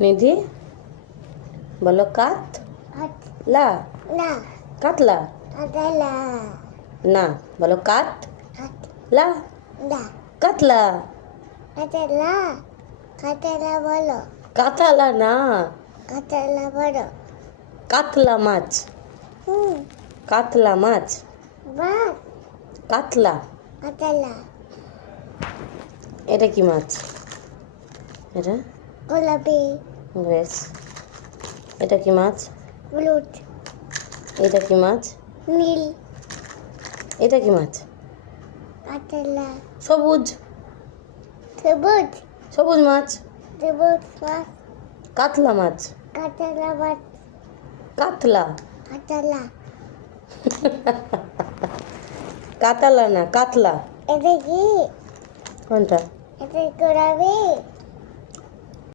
নিধি বলো লা না কাতলা কাতলা না বলো লা না কাতলা কাতলা কাতলা বলো কাতলা না কাতলা বলো কাতলা মাছ কাতলা মাছ বাহ কাতলা কাতলা এটা কি মাছ এটা গোলাপি বেশ এটা কি মাছ হলুদ এটা কি মাছ নীল এটা কি মাছ কাতলা সবুজ সবুজ সবুজ মাছ সবুজ মাছ কাতলা মাছ কাতলা মাছ কাতলা কাতলা কাতলা না কাতলা এটা কি কোনটা এটা গোলাপি